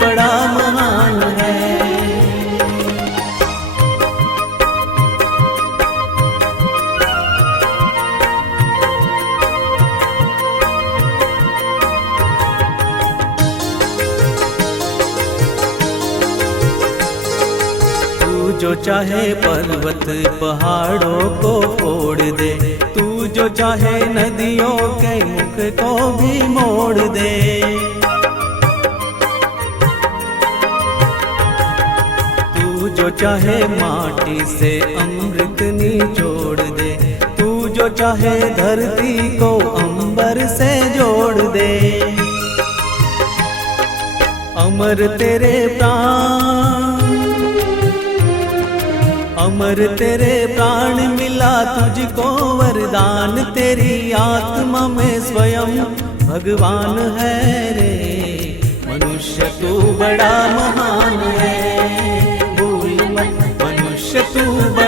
बड़ा महान है जो चाहे पर्वत पहाड़ों को फोड़ दे तू जो चाहे नदियों के मुख को भी मोड़ दे जो चाहे माटी से अमृत निचोड़ दे तू जो चाहे धरती को अंबर से जोड़ दे अमर तेरे प्राण अमर तेरे प्राण मिला तुझको वरदान तेरी आत्मा में स्वयं भगवान है रे मनुष्य तू बड़ा महान तू